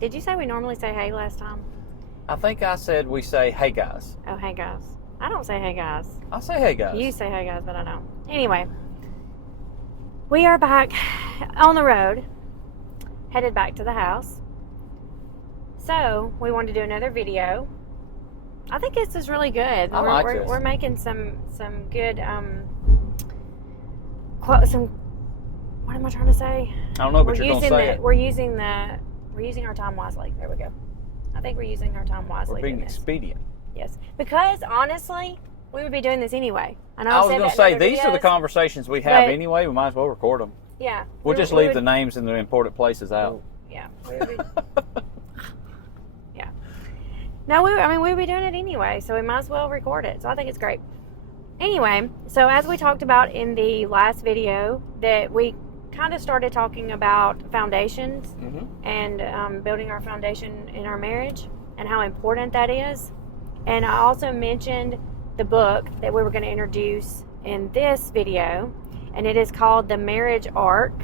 Did you say we normally say hey last time? I think I said we say hey guys. Oh, hey guys. I don't say hey guys. I say hey guys. You say hey guys, but I don't. Anyway, we are back on the road, headed back to the house. So, we wanted to do another video. I think this is really good. I like this. We're making some good, what am I trying to say? I don't know, but you're going to say it. We're using our time wisely. There we go. I think we're using our time wisely. We're being expedient. Yes. Because, honestly, we would be doing this anyway. I was going to say, these are the conversations we have anyway. We might as well record them. Yeah. We'll just leave the names and the important places out. Yeah. Yeah. No, we'd be doing it anyway, so we might as well record it. So I think it's great. Anyway, so as we talked about in the last video, that we kind of started talking about foundations and building our foundation in our marriage and how important that is. And I also mentioned the book that we were going to introduce in this video, and it is called The Marriage Arc.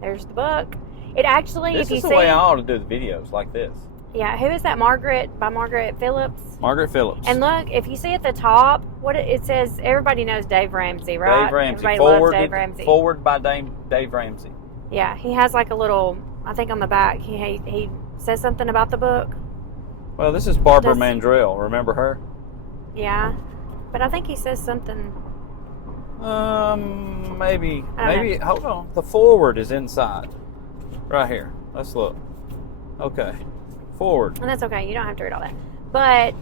There's the book. It actually, this is the way I ought to do the videos, like this. Yeah, who is that? Margaret, by Margaret Phillips. Margaret Phillips. And look, if you see at the top, what it says, everybody knows Dave Ramsey, right? Dave Ramsey. Everybody loves Dave Ramsey. Forward by Dave Ramsey. Yeah, he has like a little, I think on the back, he says something about the book. Well, this is Barbara Mandrell. Remember her? Yeah, but I think he says something. Maybe. Hold on. The forward is inside. Right here. Let's look. Okay. Forward. And that's okay. You don't have to read all that. But,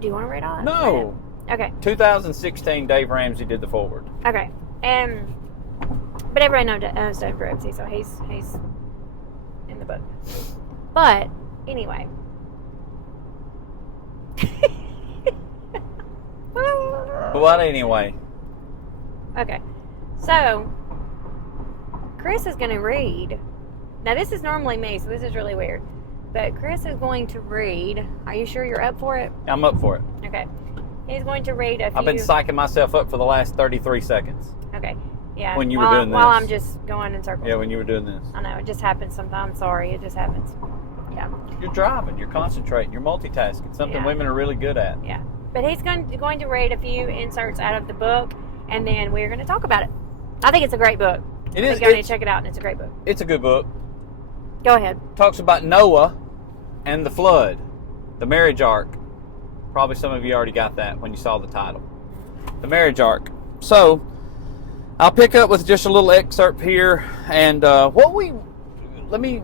do you want to read all that? No. Okay. 2016, Dave Ramsey did the forward. Okay. But everybody knows Dave Ramsey, so he's in the book. But, anyway. What anyway? Okay. So, Chris is going to read. Now, this is normally me, so this is really weird. But Chris is going to read. Are you sure you're up for it? I'm up for it. Okay. He's going to read a few. I've been psyching myself up for the last 33 seconds. Okay. Yeah. When you were doing this. While I'm just going in circles. Yeah, when you were doing this. I know. It just happens sometimes. Sorry. It just happens. Yeah. You're driving. You're concentrating. You're multitasking. Something women are really good at. Yeah. But he's going to read a few inserts out of the book, and then we're going to talk about it. I think it's a great book. It is. You need to check it out, and it's a great book. It's a good book. Go ahead. Talks about Noah and the flood, the marriage arc. Probably some of you already got that when you saw the title. The marriage arc. So, I'll pick up with just a little excerpt here, and let me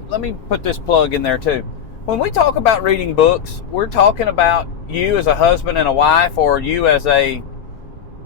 put this plug in there too. When we talk about reading books, we're talking about you as a husband and a wife, or you as a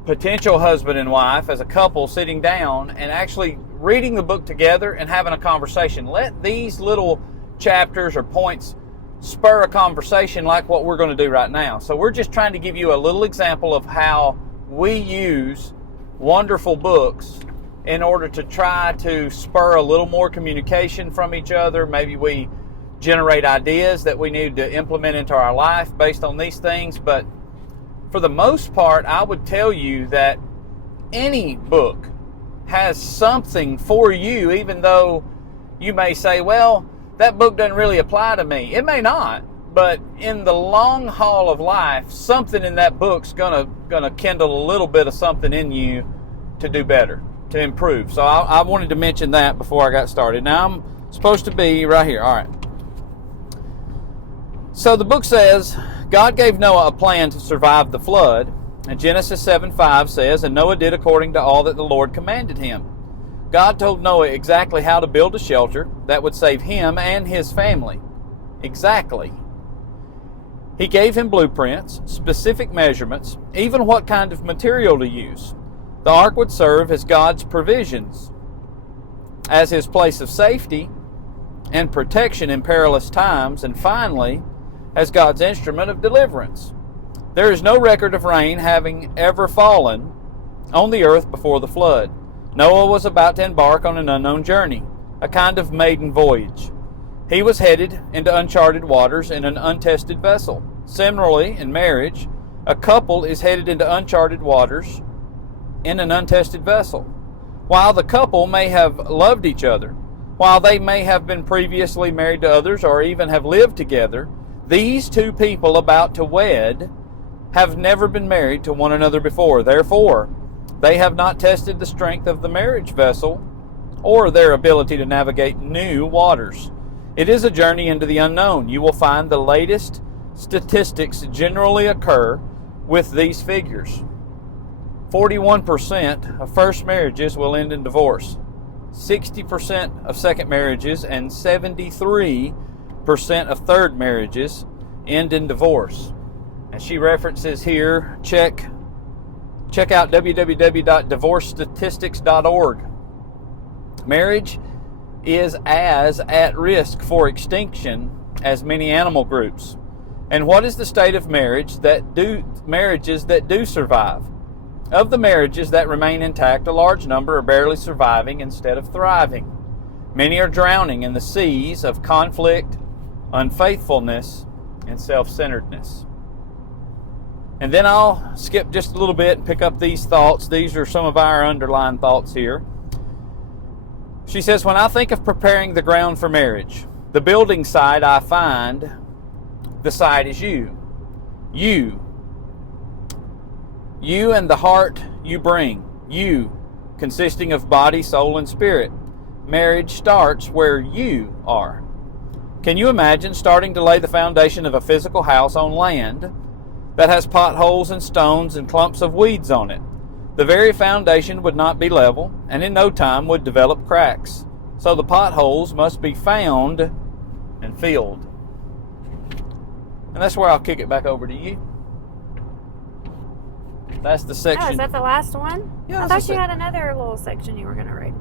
potential husband and wife, as a couple sitting down and actually reading the book together and having a conversation. Let these little chapters or points spur a conversation like what we're going to do right now. So we're just trying to give you a little example of how we use wonderful books in order to try to spur a little more communication from each other. Maybe we generate ideas that we need to implement into our life based on these things. But for the most part, I would tell you that any book has something for you, even though you may say, well, that book doesn't really apply to me. It may not, but in the long haul of life, something in that book's gonna kindle a little bit of something in you to do better, to improve. So I wanted to mention that before I got started. Now I'm supposed to be right here. All right. So the book says, God gave Noah a plan to survive the flood. And Genesis 7:5 says, and Noah did according to all that the Lord commanded him. God told Noah exactly how to build a shelter that would save him and his family. Exactly. He gave him blueprints, specific measurements, even what kind of material to use. The ark would serve as God's provisions, as his place of safety and protection in perilous times, and finally, as God's instrument of deliverance. There is no record of rain having ever fallen on the earth before the flood. Noah was about to embark on an unknown journey, a kind of maiden voyage. He was headed into uncharted waters in an untested vessel. Similarly, in marriage, a couple is headed into uncharted waters in an untested vessel. While the couple may have loved each other, While they may have been previously married to others or even have lived together, these two people about to wed have never been married to one another before. Therefore, they have not tested the strength of the marriage vessel or their ability to navigate new waters. It is a journey into the unknown. You will find the latest statistics generally occur with these figures. 41% of first marriages will end in divorce. 60% of second marriages and 73% of third marriages end in divorce. And she references here, check out www.divorcestatistics.org. Marriage is as at risk for extinction as many animal groups. And what is the state of marriages that do survive? Of the marriages that remain intact, a large number are barely surviving instead of thriving. Many are drowning in the seas of conflict, unfaithfulness, and self-centeredness. And then I'll skip just a little bit and pick up these thoughts. These are some of our underlined thoughts here. She says, when I think of preparing the ground for marriage, the building side, I find the side is you. You and the heart you bring. You, consisting of body, soul, and spirit. Marriage starts where you are. Can you imagine starting to lay the foundation of a physical house on land that has potholes and stones and clumps of weeds on it? The very foundation would not be level, and in no time would develop cracks. So the potholes must be found and filled. And that's where I'll kick it back over to you. That's the section. Oh, is that the last one? Yeah, I thought you had another little section you were going to read.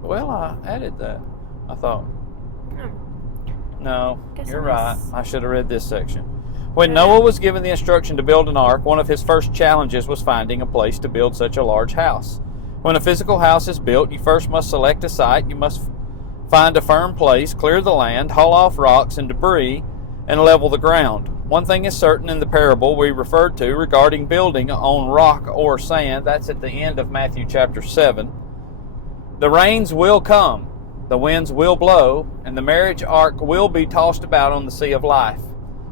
Well, I added that, I thought. Oh. No, Guess you're I right. missed. I should have read this section. When Noah was given the instruction to build an ark, one of his first challenges was finding a place to build such a large house. When a physical house is built, you first must select a site. You must find a firm place, clear the land, haul off rocks and debris, and level the ground. One thing is certain in the parable we referred to regarding building on rock or sand. That's at the end of Matthew chapter 7. The rains will come, the winds will blow, and the marriage ark will be tossed about on the sea of life.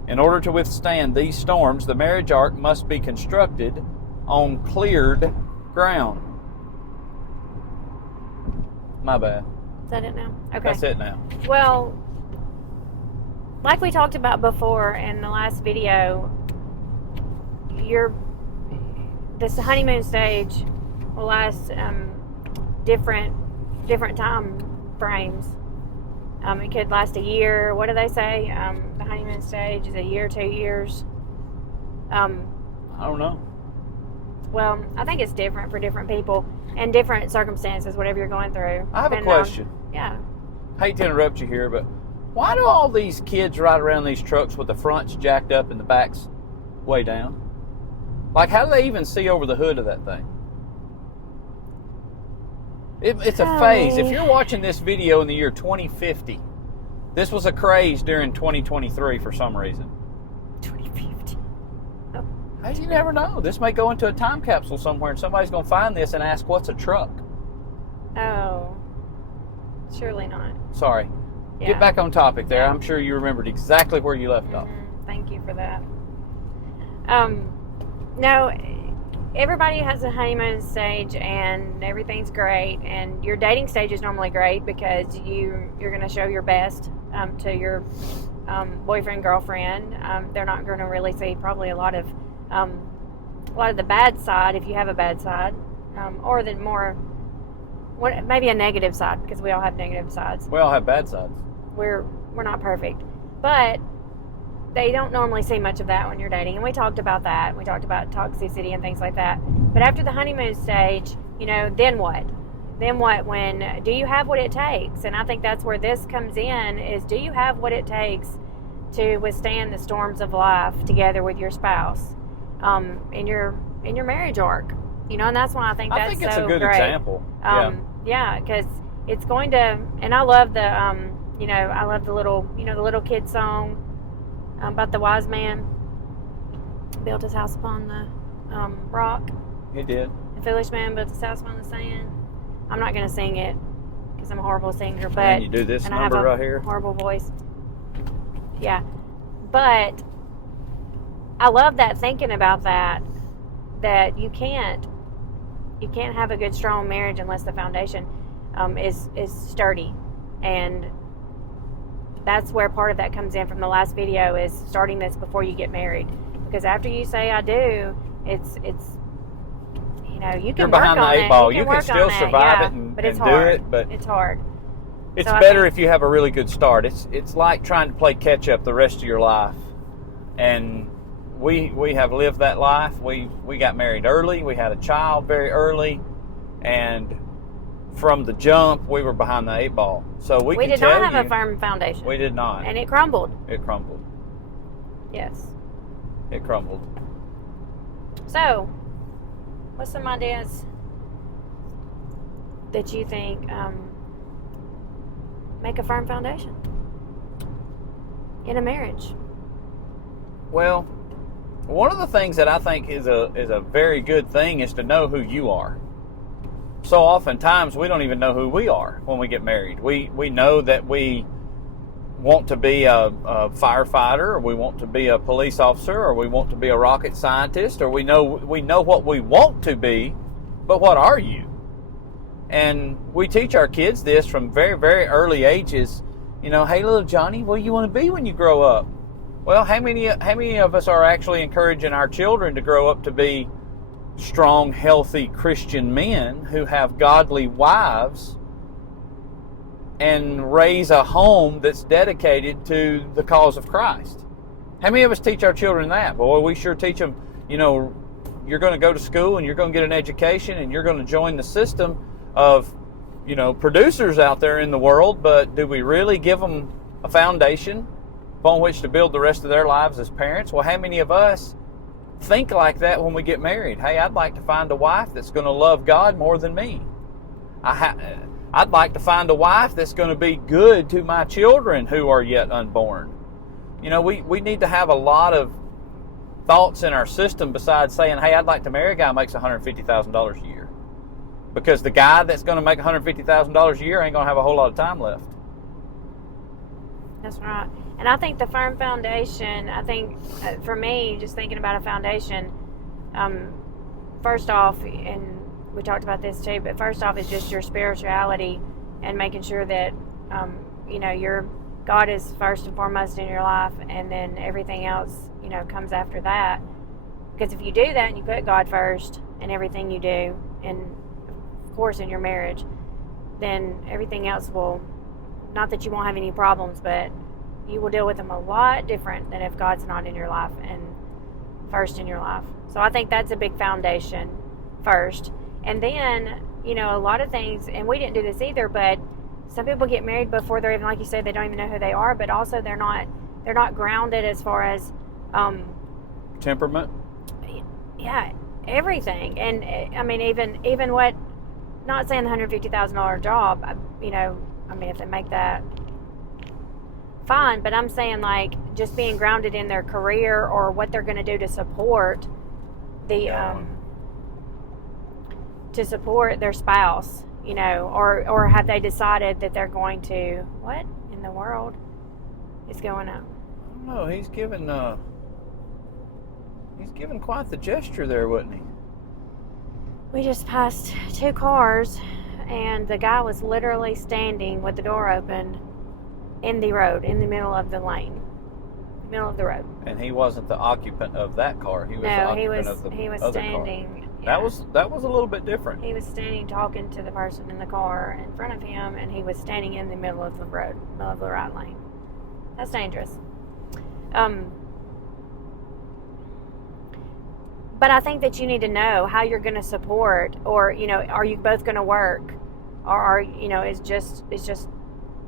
In order to withstand these storms, the marriage ark must be constructed on cleared ground. My bad. Is that it now? Okay. That's it now. Well, like we talked about before in the last video, this honeymoon stage will last different time frames. It could last a year. What do they say? The honeymoon stage is a year, 2 years. I don't know. Well, I think it's different for different people and different circumstances, whatever you're going through. I have a depending on- question. Yeah. Hate to interrupt you here, but why do all these kids ride around these trucks with the fronts jacked up and the backs way down? Like, how do they even see over the hood of that thing? It's a phase. If you're watching this video in the year 2050, this was a craze during 2023 for some reason. 2050. Oh. Hey, you never know. This may go into a time capsule somewhere and somebody's going to find this and ask, what's a truck? Oh. Surely not. Sorry. Yeah. Get back on topic there. Yeah. I'm sure you remembered exactly where you left off. Thank you for that. Now, everybody has a honeymoon stage and everything's great, and your dating stage is normally great because you're going to show your best to your boyfriend, girlfriend. They're not going to really see probably a lot of the bad side if you have a bad side, or the more maybe a negative side, because we all have negative sides. We all have bad sides. We're not perfect, but they don't normally see much of that when you're dating, and we talked about that. We talked about toxicity and things like that. But after the honeymoon stage, then what? Then what? When do you have what it takes? And I think that's where this comes in: is do you have what it takes to withstand the storms of life together with your spouse in your marriage arc? And that's why I think that's it's so a good great. example. Yeah, because it's going to, and I love the I love the little the little kid song about the wise man built his house upon the rock. He did. The foolish man built his house upon the sand. I'm not going to sing it because I'm a horrible singer. But and you do this and number I have a right here. horrible voice. Yeah, but I love that, thinking about that you can't have a good, strong marriage unless the foundation is sturdy. And that's where part of that comes in from the last video, is starting this before you get married. Because after you say I do, it's you know, you can You're behind work on the eight ball. it. You can still survive it and but it's do hard. it, but it's hard. It's So I better think- if you have a really good start. It's like trying to play catch up the rest of your life. And we have lived that life. We got married early. We had a child very early, and from the jump, we were behind the eight ball. So we can did tell not have you, a firm foundation. We did not. And it crumbled. It crumbled. Yes. It crumbled. So, what's some ideas that you think make a firm foundation in a marriage? Well, one of the things that I think is a very good thing is to know who you are. So oftentimes we don't even know who we are when we get married. We know that we want to be a firefighter, or we want to be a police officer, or we want to be a rocket scientist, or we know what we want to be, but what are you? And we teach our kids this from very, very early ages. You know, hey, little Johnny, what do you want to be when you grow up? Well, how many of us are actually encouraging our children to grow up to be strong, healthy Christian men who have godly wives and raise a home that's dedicated to the cause of Christ? How many of us teach our children that? Boy, we sure teach them, you know, you're going to go to school and you're going to get an education and you're going to join the system of, you know, producers out there in the world, but do we really give them a foundation upon which to build the rest of their lives as parents? Well, how many of us think like that when we get married? Hey, I'd like to find a wife that's going to love God more than me. I'd like to find a wife that's going to be good to my children who are yet unborn. You know, we need to have a lot of thoughts in our system besides saying, hey, I'd like to marry a guy who makes $150,000 a year. Because the guy that's going to make $150,000 a year ain't going to have a whole lot of time left. That's right. And I think the firm foundation, I think for me, just thinking about a foundation, first off, and we talked about this too, but first off is just your spirituality and making sure that, you know, your God is first and foremost in your life, and then everything else, you know, comes after that. Because if you do that and you put God first in everything you do, and of course in your marriage, then everything else will, not that you won't have any problems, but you will deal with them a lot different than if God's not in your life and first in your life. So I think that's a big foundation first. And then, you know, a lot of things, and we didn't do this either, but some people get married before they're even, like you said, they don't even know who they are, but also they're not grounded as far as temperament. Yeah, everything. And I mean, even what, not saying the $150,000 job, you know, I mean, if they make that, fine, but I'm saying like just being grounded in their career or what they're going to do to support to support their spouse, you know, or have they decided that they're going to, what in the world is going on? I don't know. He's given quite the gesture there, wasn't he? We just passed 2 cars, and the guy was literally standing with the door open in the road, in the middle of the lane, middle of the road. And he wasn't the occupant of that car. He was the occupant of the he was other standing. car. Yeah. That was a little bit different. He was standing talking to the person in the car in front of him, and he was standing in the middle of the road, middle of the right lane. That's dangerous. But I think that you need to know how you're going to support, or, you know, are you both going to work, or are, you know, is just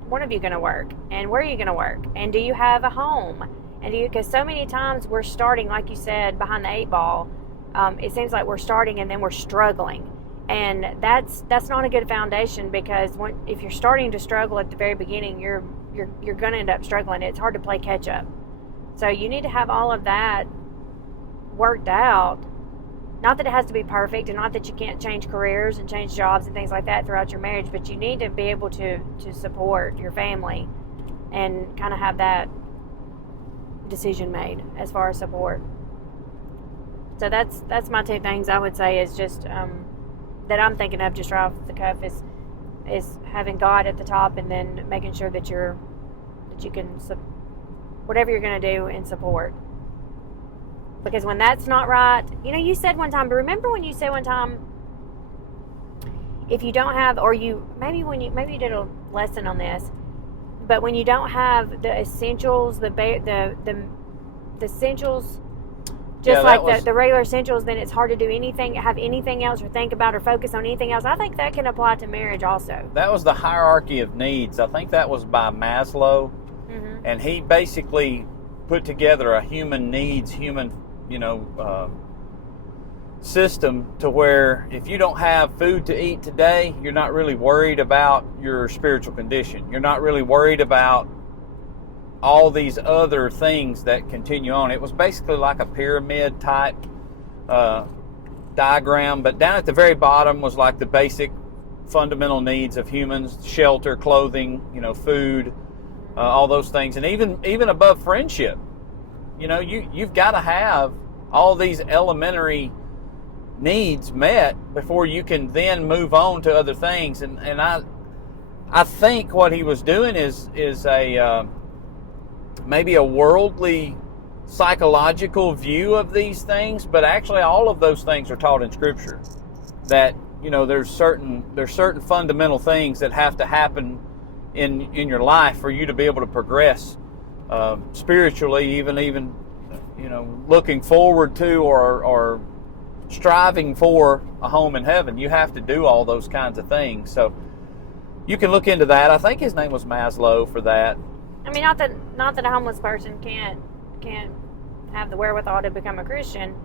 one of you going to work, and where are you going to work, and do you have a home, and because so many times we're starting, like you said, behind the 8 ball. It seems like we're starting and then we're struggling, and that's not a good foundation, because if you're starting to struggle at the very beginning, you're going to end up struggling. It's hard to play catch up. So you need to have all of that worked out not that it has to be perfect, and not that you can't change careers and change jobs and things like that throughout your marriage, but you need to be able to support your family and kind of have that decision made as far as support. So that's my two things I would say is just that I'm thinking of just right off the cuff is having God at the top, and then making sure that you can whatever you're going to do in support. Because when that's not right, you said one time, but remember when you said one time, if you don't have, or maybe you did a lesson on this, but when you don't have the essentials, the essentials, just like the regular essentials, then it's hard to do anything, have anything else, or think about or focus on anything else. I think that can apply to marriage also. That was the hierarchy of needs. I think that was by Maslow. Mm-hmm. And he basically put together a human system to where if you don't have food to eat today, you're not really worried about your spiritual condition. You're not really worried about all these other things that continue on. It was basically like a pyramid type diagram, but down at the very bottom was like the basic fundamental needs of humans: shelter, clothing, food, all those things. And even above friendship, you've got to have all these elementary needs met before you can then move on to other things. And I think what he was doing is a maybe a worldly psychological view of these things, but actually all of those things are taught in Scripture. That there's certain fundamental things that have to happen in your life for you to be able to progress spiritually, even looking forward to or striving for a home in heaven. You have to do all those kinds of things. So you can look into that. I think his name was Maslow for that. I mean, not that a homeless person can't have the wherewithal to become a Christian,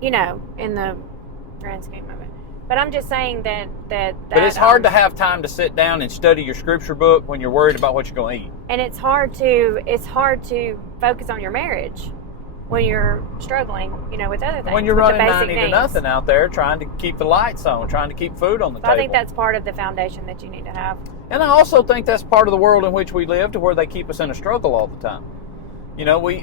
in the grand scheme of it. But I'm just saying that But it's hard to have time to sit down and study your scripture book when you're worried about what you're going to eat. And it's hard to focus on your marriage when you're struggling, with other things. When you're running 90 to nothing out there, trying to keep the lights on, trying to keep food on the table. I think that's part of the foundation that you need to have. And I also think that's part of the world in which we live, to where they keep us in a struggle all the time.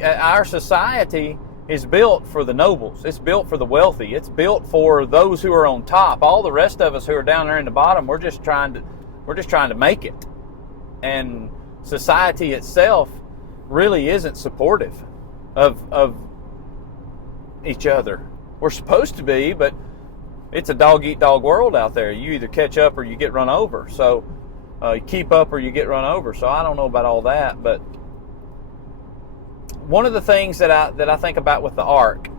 Our society is built for the nobles. It's built for the wealthy. It's built for those who are on top. All the rest of us who are down there in the bottom, we're just trying to make it. And society itself really isn't supportive of each other. We're supposed to be, but it's a dog-eat-dog world out there. You either catch up or you get run over. So you keep up or you get run over. So I don't know about all that, but one of the things that I think about with the ark,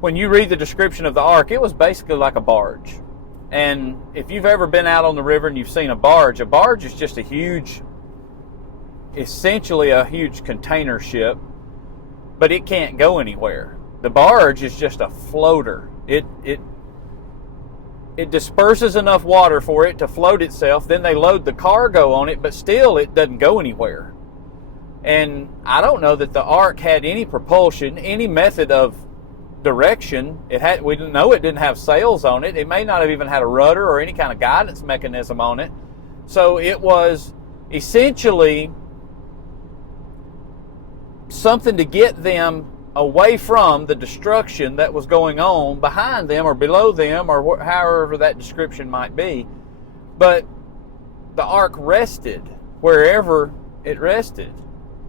when you read the description of the ark, it was basically like a barge. And if you've ever been out on the river and you've seen a barge is just essentially a huge container ship, but it can't go anywhere. The barge is just a floater. It disperses enough water for it to float itself. Then they load the cargo on it, but still it doesn't go anywhere. And I don't know that the ark had any propulsion, any method of direction. We didn't know it didn't have sails on it. It may not have even had a rudder or any kind of guidance mechanism on it. So it was essentially something to get them away from the destruction that was going on behind them or below them, or however that description might be. But the ark rested wherever it rested.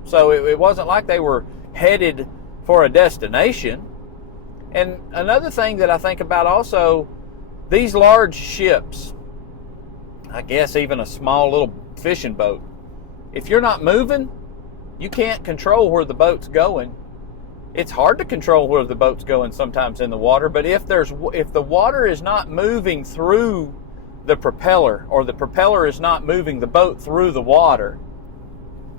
So it wasn't like they were headed for a destination. And another thing that I think about also, these large ships, I guess even a small little fishing boat, if you're not moving, you can't control where the boat's going. It's hard to control where the boat's going sometimes in the water, but if the water is not moving through the propeller, or the propeller is not moving the boat through the water,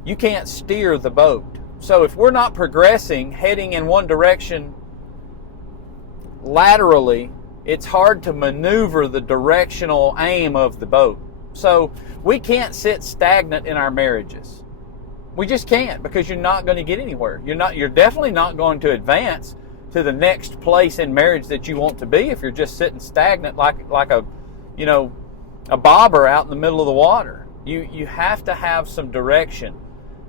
you can't steer the boat. So if we're not progressing, heading in one direction laterally, it's hard to maneuver the directional aim of the boat. So we can't sit stagnant in our marriages. We just can't, because you're not going to get anywhere. You're definitely not going to advance, to the next place in marriage that you want to be if you're just sitting stagnant like a, you know, a bobber out in the middle of the water. You have to have some direction.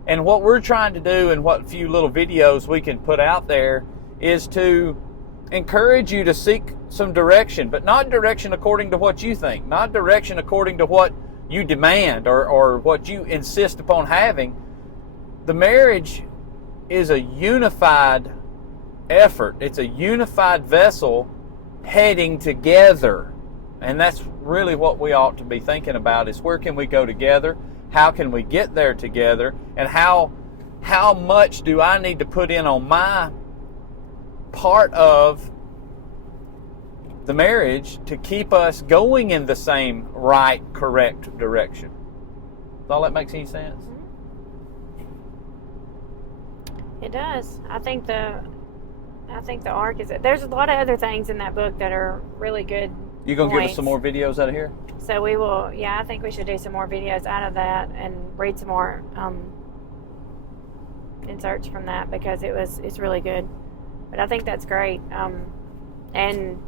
And what we're trying to do, and what few little videos we can put out there, is to encourage you to seek some direction, but not direction according to what you think, not direction according to what you demand or what you insist upon having. The marriage is a unified effort. It's a unified vessel heading together. And that's really what we ought to be thinking about, is where can we go together? How can we get there together? And how much do I need to put in on my part of the marriage to keep us going in the same right, correct direction? Does all that make any sense? It does. I think the arc is it. There's a lot of other things in that book that are really good. You gonna give us some more videos out of here? So we will. Yeah, I think we should do some more videos out of that and read some more inserts from that, because it's really good. But I think that's great. And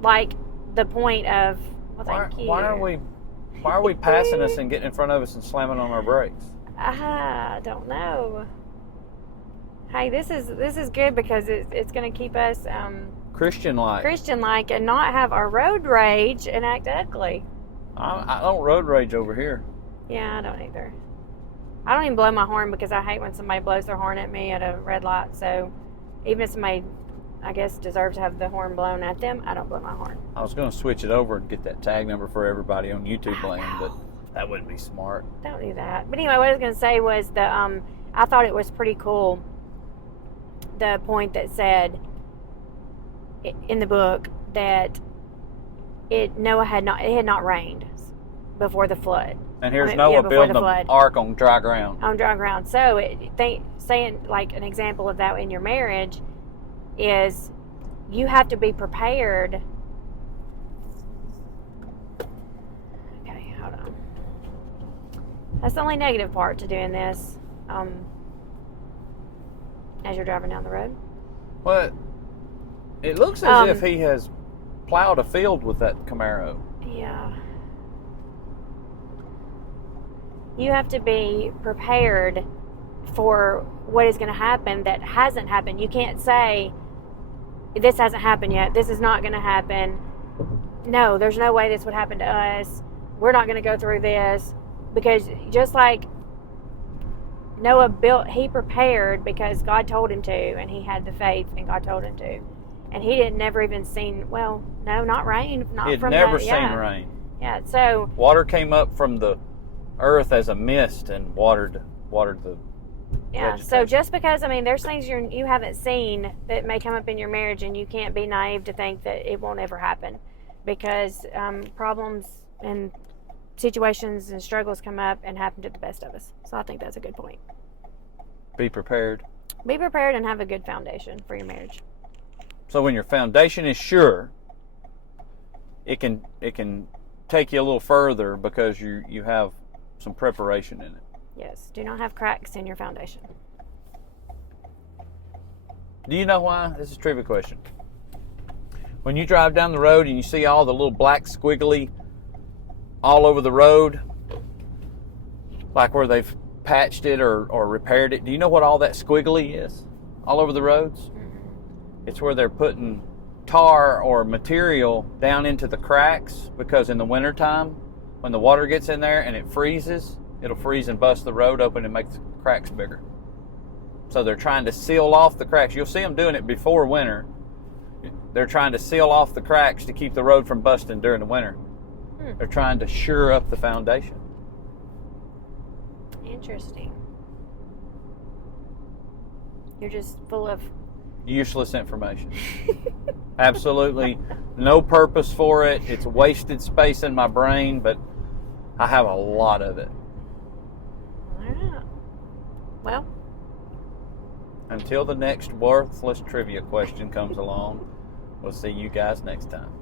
like the point of, well, thank you. Why are we passing us and getting in front of us and slamming on our brakes? I don't know. Hey, this is good, because it's going to keep us Christian-like, and not have our road rage and act ugly. I don't road rage over here. Yeah, I don't either. I don't even blow my horn, because I hate when somebody blows their horn at me at a red light. So even if somebody, I guess, deserves to have the horn blown at them, I don't blow my horn. I was going to switch it over and get that tag number for everybody on YouTube land, but that wouldn't be smart. Don't do that. But anyway, what I was going to say was I thought it was pretty cool, the point that said in the book that it had not rained before the flood. And here's Noah building an ark on dry ground. On dry ground. So saying like an example of that in your marriage is you have to be prepared. Okay, hold on. That's the only negative part to doing this as you're driving down the road. Well, it looks as if he has plowed a field with that Camaro. Yeah. You have to be prepared for what is going to happen that hasn't happened. You can't say, this hasn't happened yet, this is not going to happen. No, there's no way this would happen to us. We're not going to go through this. Because just like Noah he prepared because God told him to, and he had the faith and God told him to. And he never even seen, well, no, not rain. He had never seen rain. Yeah, so. Water came up from the earth as a mist and watered the vegetation. So just because, there's things you haven't seen that may come up in your marriage, and you can't be naive to think that it won't ever happen, because problems and situations and struggles come up and happen to the best of us. So I think that's a good point. Be prepared. Be prepared and have a good foundation for your marriage. So when your foundation is sure, it can take you a little further because you have some preparation in it. Yes. Do not have cracks in your foundation. Do you know why? This is a trivia question. When you drive down the road and you see all the little black squiggly all over the road, like where they've patched it or repaired it, do you know what all that squiggly is all over the roads? It's where they're putting tar or material down into the cracks, because in the wintertime, when the water gets in there and it freezes, it'll freeze and bust the road open and make the cracks bigger. So they're trying to seal off the cracks. You'll see them doing it before winter. They're trying to seal off the cracks to keep the road from busting during the winter. They're trying to shore up the foundation. Interesting. You're just full of useless information. Absolutely no purpose for it. It's wasted space in my brain, but I have a lot of it. All right. Well, until the next worthless trivia question comes along, we'll see you guys next time.